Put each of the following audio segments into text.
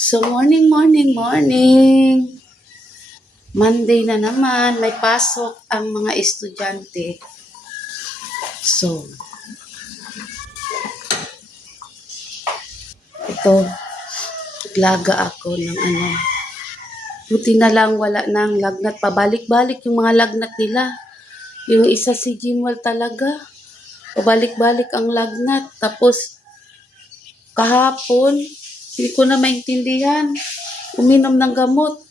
So, morning, morning, morning. Monday na naman, may pasok ang mga estudyante. So, ito, naglaga ako ng ano. Buti na lang wala nang lagnat. Pabalik-balik yung mga lagnat nila. Yung isa si Jimwell talaga. Pabalik-balik ang lagnat. Tapos, kahapon, hindi ko na maintindihan. Uminom ng gamot.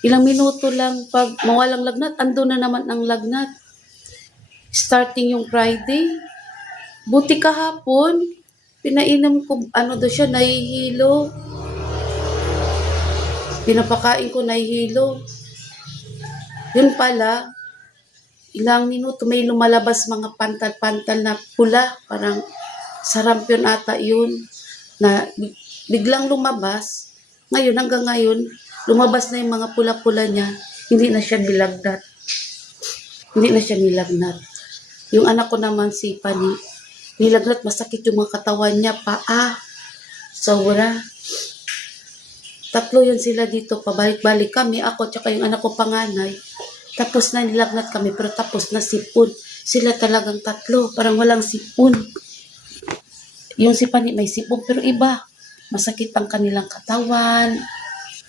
Ilang minuto lang pag mawalang lagnat, ando na naman ang lagnat. Starting yung Friday. Buti kahapon, pinainom ko, ano daw siya, nahihilo. Pinapakain ko, nahihilo. Yun pala, ilang minuto may lumalabas mga pantal-pantal na pula. Parang sarampion ata yun. Na biglang lumabas. Ngayon, hanggang ngayon, lumabas na yung mga pula-pula niya. Hindi na siya nilagnat. Hindi na siya nilagnat. Yung anak ko naman si Pani, nilagnat, masakit yung mga katawan niya, paa. Sobra. Tatlo yun sila dito, pabalik-balik kami, ako tsaka yung anak ko panganay. Tapos na nilagnat kami, pero tapos na sipon. Sila talagang tatlo, parang walang sipon. Yung si Pani may sipon, pero iba. Masakit ang kanilang katawan.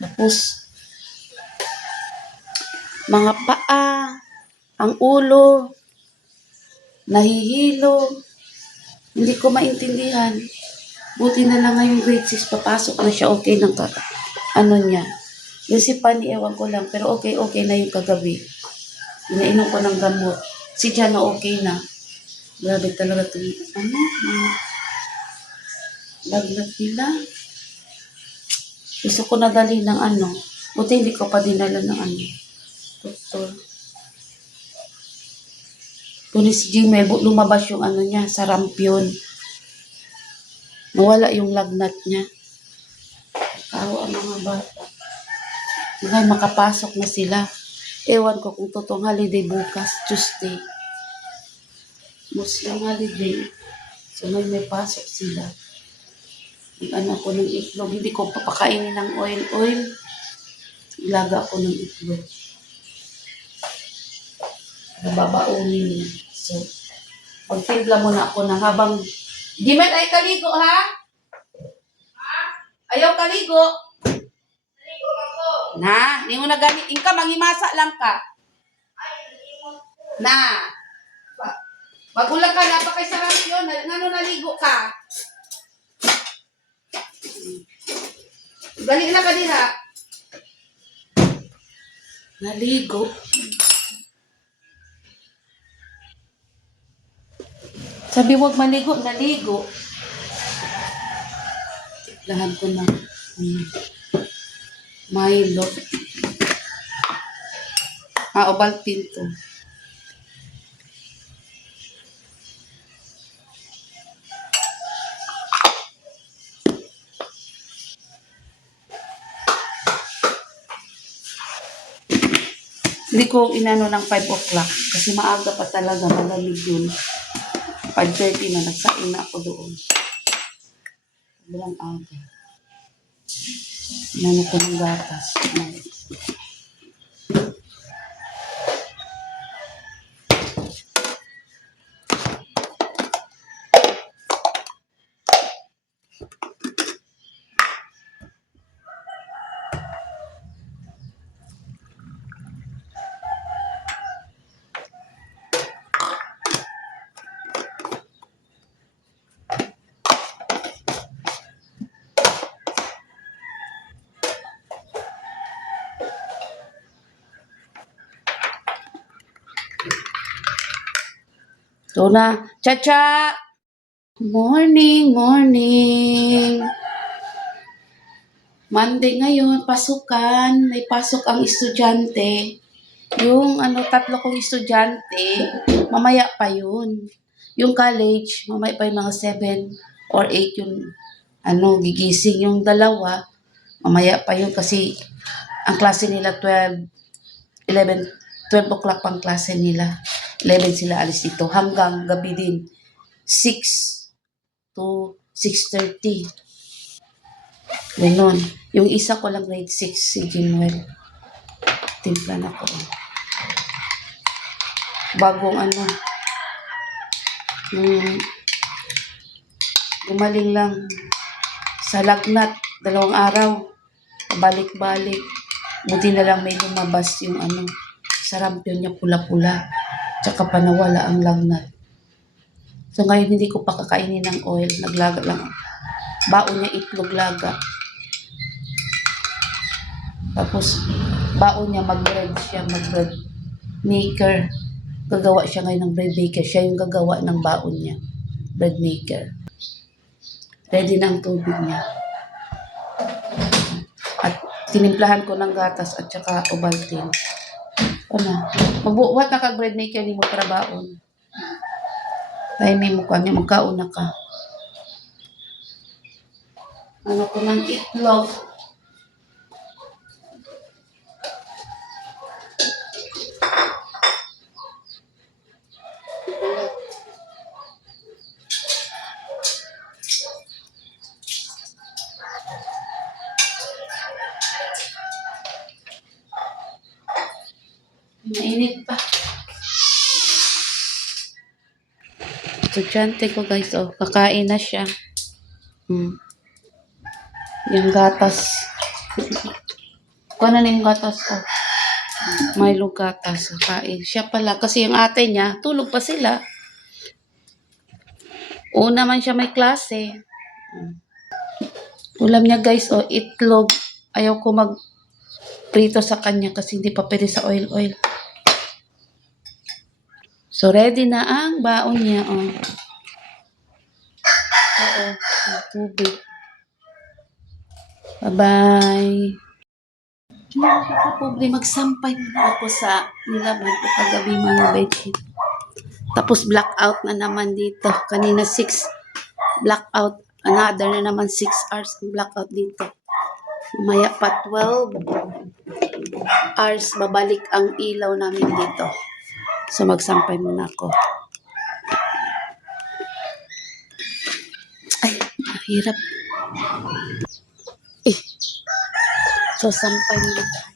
Tapos, mga paa, ang ulo, nahihilo. Hindi ko maintindihan. Buti na lang ngayong grade 6, papasok na siya, okay ng ano niya. Yung si Pani, ewan ko lang, pero okay na yung kagabi. Inainom ko ng gamot. Si Jana okay na. Grabe talaga ito. Ano? Lagnat nila. Gusto ko na dali ng ano. Buti hindi ko pa dinala ng ano. Doktor. Kung si Jimmy, lumabas yung ano niya, sarampion. Nawala yung lagnat niya. Kawa ang mga bata. Ngayon makapasok na sila. Ewan ko kung totoong holiday bukas, Tuesday. Muslim holiday. So may pasok sila. Ano ko ng itlog. Hindi ko papakainin ng oil. Ilaga ako ng itlog. Babaunin niya. So, pagtimpla muna ako na habang Jimet, ay kaligo ha? Ayaw kaligo. Kaligo ako. Na, hindi mo na ganitin ka, manghimasa lang ka. Na. Magulang ka, napakaisarap yun. Ano naligo ka? Dali na ka diha. Naligo. Sabi wag maligo, naligo. Lahan ko na. Milo. Ovaltine to. Hindi ko inano ng 5 o'clock kasi maaga pa talaga, malamig yun. 5:30 na, nagsain na ako doon. Sobrang aga. Inano ko ng gatas. Ito na. Cha-cha! Morning, morning. Monday ngayon, pasukan. May pasok ang estudyante. Yung tatlo kong estudyante, mamaya pa yun. Yung college, mamaya pa yung mga 7 or 8 yung gigising. Yung dalawa, mamaya pa yun kasi ang klase nila 12 o'clock pang klase nila. 11 sila alis dito hanggang gabi din. 6 to 6:30. Ganon. Yung isa ko lang grade 6, si Jinwell. Timpla na ko. Bagong ano, gumaling lang sa lagnat, 2 araw. Balik-balik. Buti na lang may lumabas yung ano, sa rampion niya pula-pula. Tsaka pa nawala ang lagnat. So ngayon hindi ko pa kakainin ng oil. Naglaga lang. Baon niya itlog laga. Tapos baon niya mag-bread siya. Mag-bread maker. Gagawa siya ngayon ng bread maker. Siya yung gagawa ng baon niya. Bread maker. Ready na ang tubig niya. At tinimplahan ko ng gatas at saka Ovaltine. Ano? Magbuwat na kag bread maker ni mo para baon. Time mo kanya magkauna ka. Ano ko ng itlog. Mainit pa. Estudyante ko guys, oh, kakain na siya. Yung gatas. Kung ano na yung gatas, oh. Milo gatas, kakain. Siya pala, kasi yung ate niya, tulog pa sila. Una man siya may klase. Ulam niya guys, oh, itlog. Ayaw ko mag-prito sa kanya kasi hindi pa pwede sa oil. So, ready na ang baon niya, oh. Oo, tubig. Bye-bye. Pobre, magsampay muna ako sa nilaban ko kagabi mga bedsheet. Tapos blackout na naman dito. Kanina 6 blackout. Another na naman 6 hours blackout dito. Maya pa 12 hours babalik ang ilaw namin dito. So magsampay muna ako. Ay, hirap. So sampay muna tayo.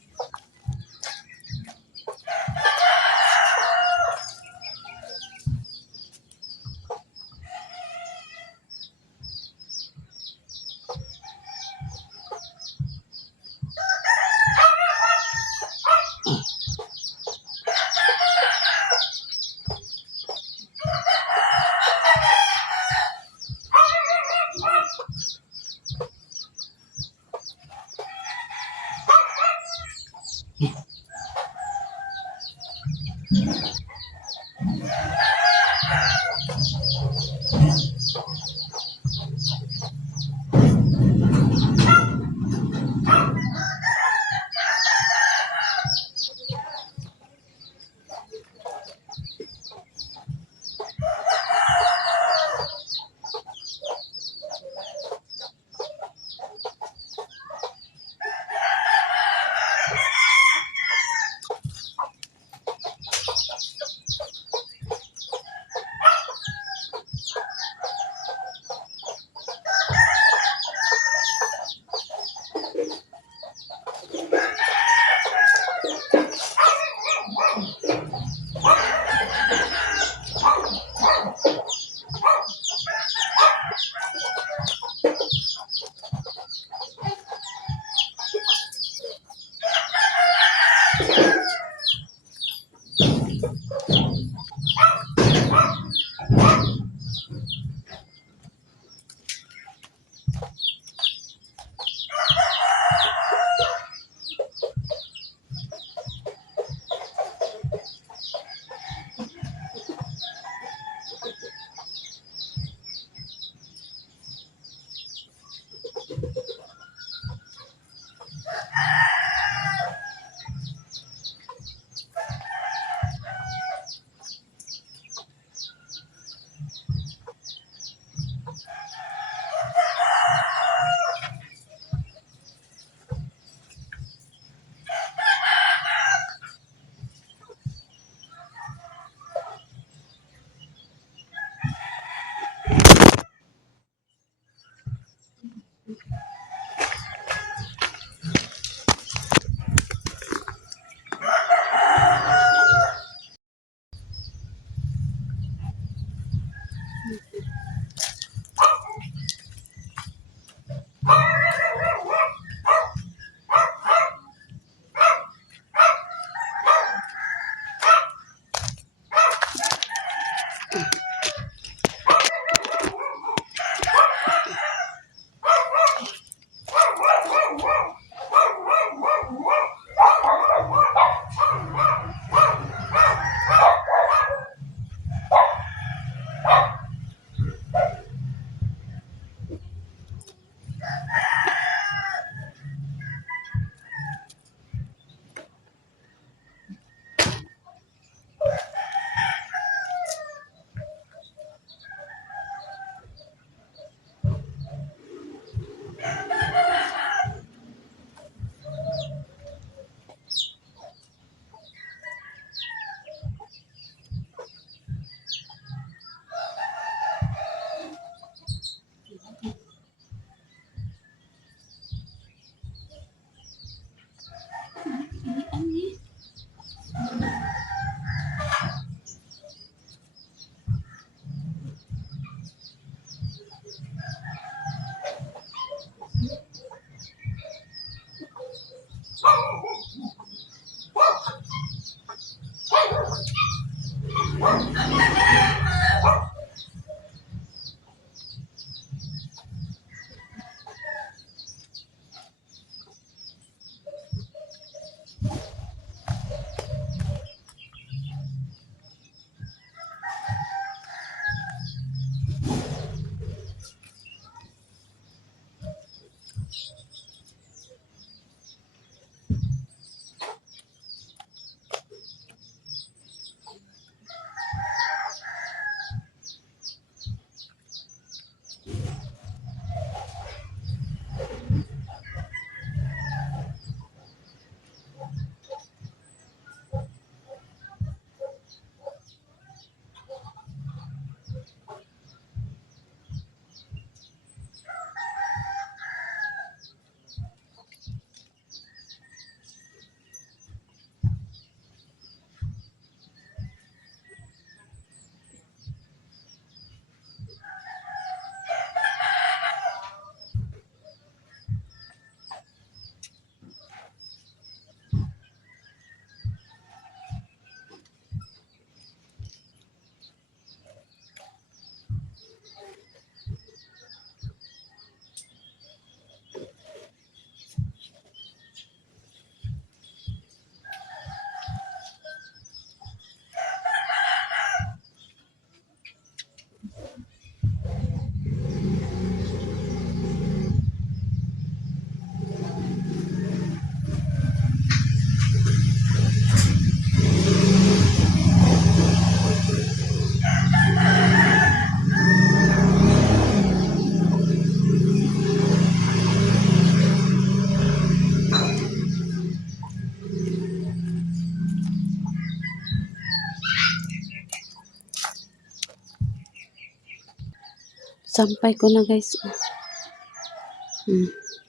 Sampay ko na guys.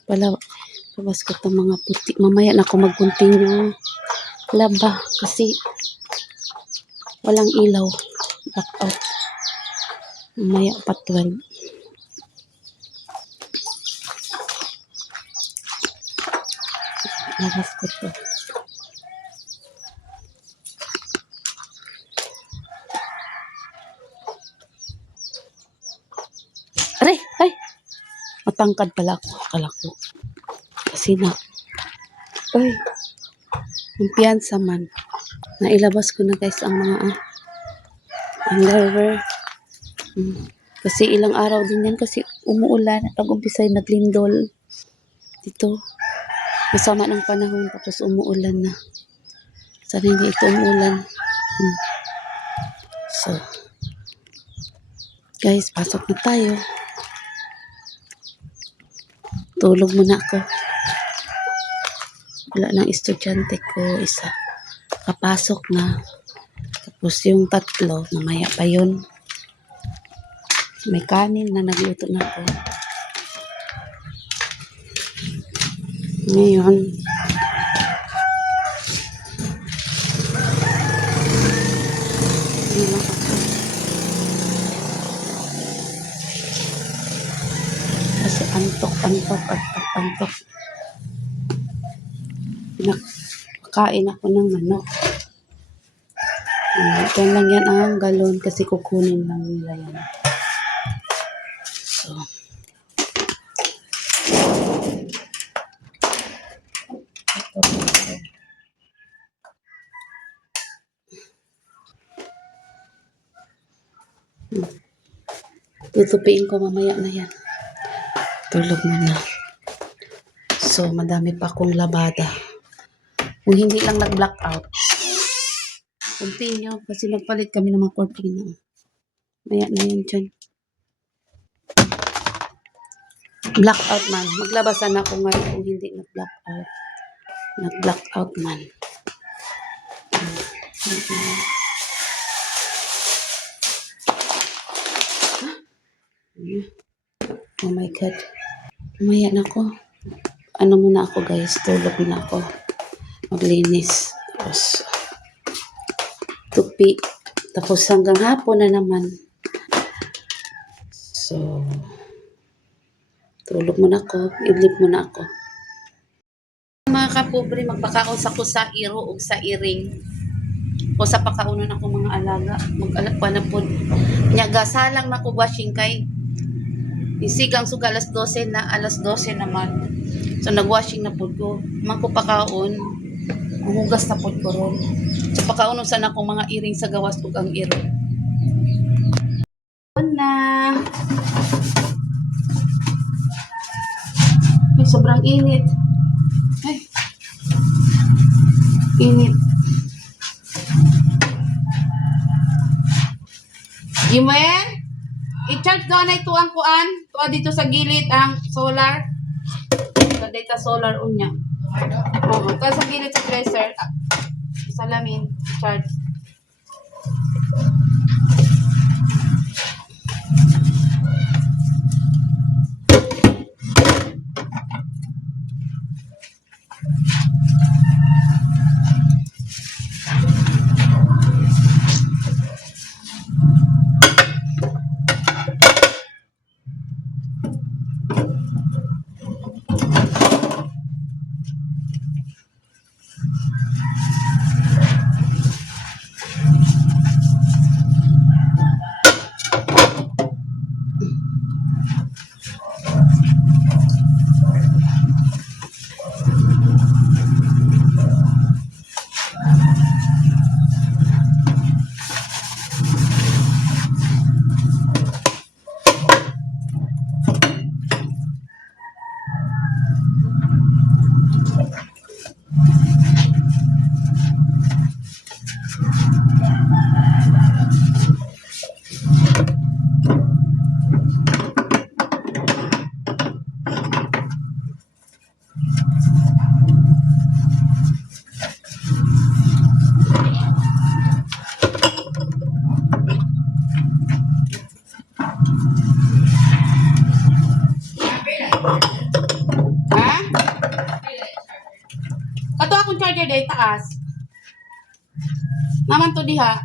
Pala, labas ko itong mga puti. Mamaya na ako mag-continue laba kasi walang ilaw. Blackout. Mamaya pa 12. Labas ko to. Aray! Ay! Matangkad pala ako. Akala ko. Kasi na. Ay! Kumpiyansa man. Nailabas ko na guys ang mga underwear. Kasi ilang araw din yan kasi umuulan at pag-umpisay naglindol. Dito. Masama ng panahon tapos umuulan na. Sana hindi ito umuulan. So, guys, pasok na tayo. Tulog muna ako. Wala ng estudyante ko. Isa. Kapasok na. Tapos yung tatlo, mamaya pa yun. May kanin na nagluto na ako. Ngayon, yun lang ako. Kasi antok. Pinakain ako ng manok. Yan lang yan ang galon kasi kukunin lang nila yan. So, tutupiin ko mamaya na yan. Tulog muna. So, madami pa akong labada. Kung hindi lang nag-blackout, continue kasi nagpalit kami ng mga cortina. Maya na yun dyan. Blackout man. Maglabasan ako ngayon kung hindi nag-blackout. Nag-blackout man. Oh my God. Maya na ako. Ano muna ako guys. Tulog na ako. Maglinis. Tapos tupi. Tapos hanggang hapon na naman. So, tulog muna ako. Idlip muna ako. Mga kapobre, magpakaon sa ko sa iro o sa iring. O sa pakaunon ako mga alaga. Mag-alakwa na po. Nyagasalang na ko washing kay. Isigang suga alas 12 na. Alas 12 naman. So, nag-washing na po ko. Mga ko pakaon. Hugas na po ko ron. So, pakaunon sana akong mga iring sa gawas o ang iro. Na. Ay, sobrang init. Ay. Init. Gimen, i-charge doon na ito ang kuan. Tuwa dito sa gilid ang solar. So, data solar unya. Oo, tuwa sa gilid sa dresser. Salamin, charge. Ha? Kato akong charger day taas. Naman to diha.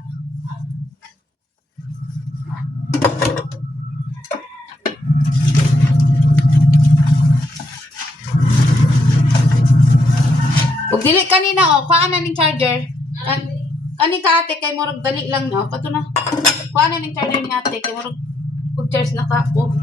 Ug dili kanina kuha na ning charger. Kani ka ate kay murag dali lang no. Kato na. Kuha na ning charger ni ate kay murag pag charge na ka. Oh.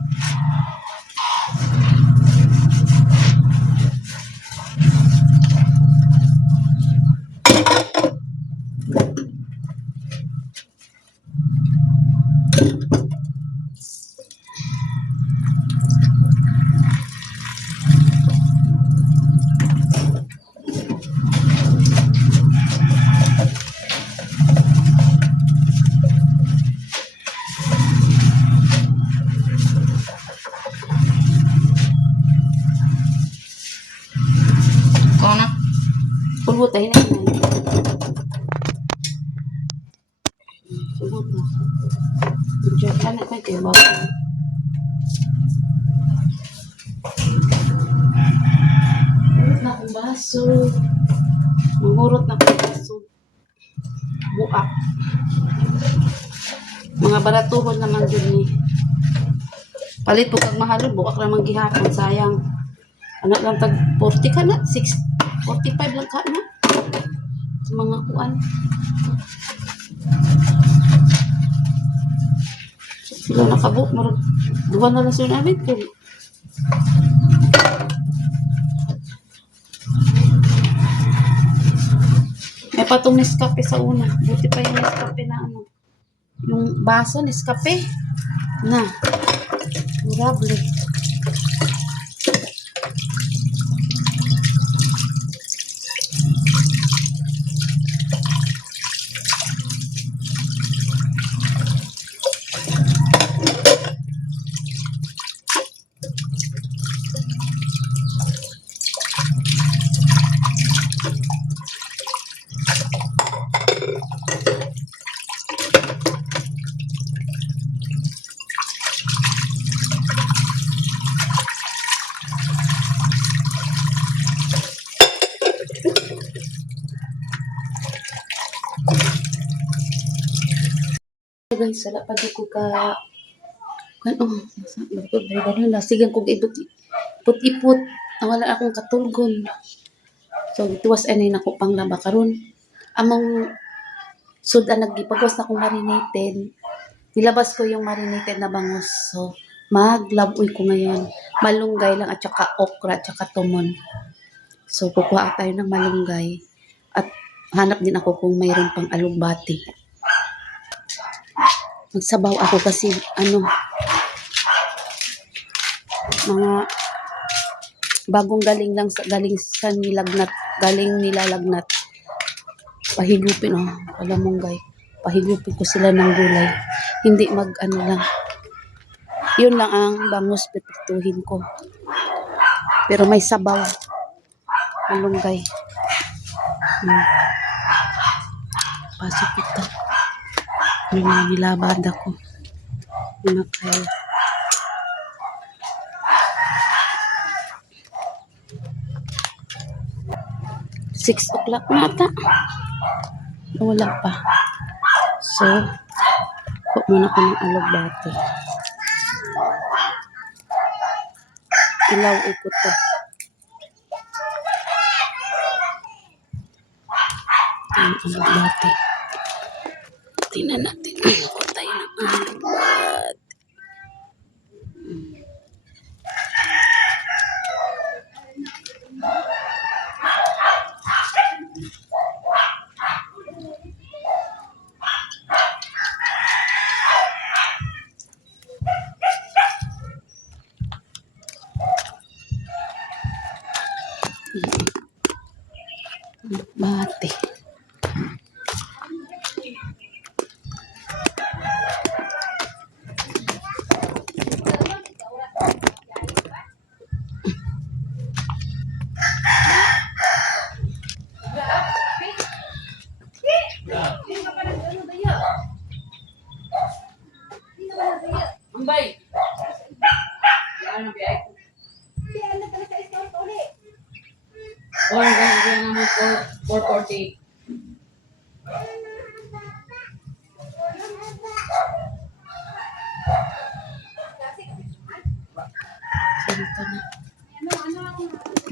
Pulbot ay na yun. Pulbot na. Diyan ka na kayo ba? Mangurot na akong baso. Mangurot na akong baso. Buak. Mga baratuhon naman din ni. Palit po kag mahalon. Buak naman gihapon. Sayang. Anak lang tag 40 ka na. 45 lang ka na. Mga kuan. Sila nakabuk. Marag, duha na lang sila namin. May patong Nescafe sa una. Buti pa yung Nescafe na ano. Yung baso, Nescafe. Na. Durable. Guys, wala pa di ko ka nasigan ko ipot wala akong katulgon. So ituwas anay nako panglaba karon among sudan nagipagwas na akong marinated. Nilabas ko yung marinated na bangus. So maglaboy ko ngayon. Malunggay lang at saka okra at saka tumon. So kukuha tayo ng malunggay at hanap din ako kung mayroon pang alugbati. Magsabaw ako kasi mga bagong galing sa nilalagnat. Pahigupin palamunggay. Pahigupin ko sila ng gulay. Hindi lang. Yun lang ang bangus pipituhin ko. Pero may sabaw. Malunggay. Pasok ito. May mga nilabad ako. Minakay. Six o'clock na ata. Wala pa. So, cook muna ko ng alugbati. Ilaw ko to. Ang alugbati. Tingnan natin. Cook tayo ng alugbati. Bate. Ambay. Ano biyay ko? O hanggang bigyan naman 440. Ganito na.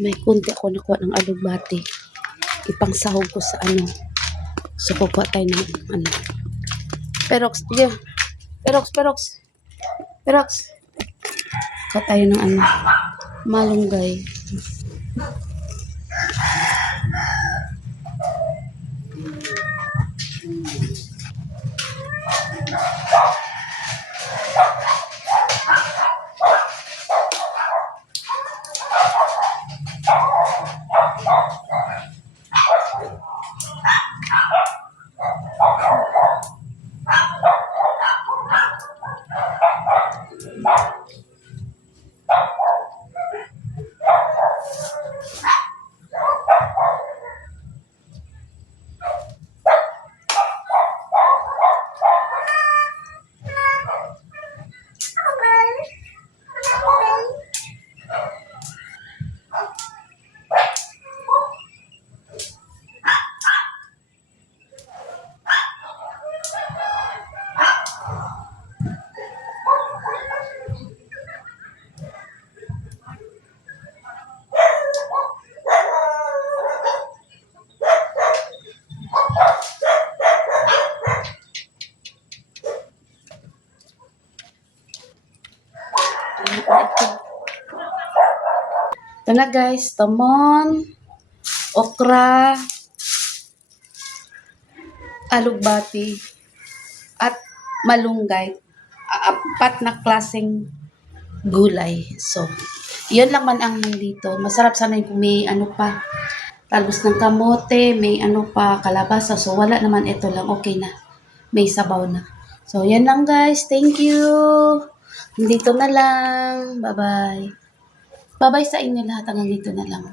May kunti ako nakuha ng alugbati. Ipangsahog ko sa ano. So, kukuha tayo ng ano. Perox, sige. Perox. Kuha tayo ng ano. Malunggay. Ito na guys, tamon, okra, alugbati, at malunggay. Apat na klaseng gulay. So, yun lang man ang nandito. Masarap sana yung may ano pa, talbos ng kamote, may ano pa, kalabasa. So, wala naman, ito lang, okay na. May sabaw na. So, yan lang guys. Thank you. Dito na lang. Bye-bye. Bye-bye sa inyo lahat. Hanggang dito na lang.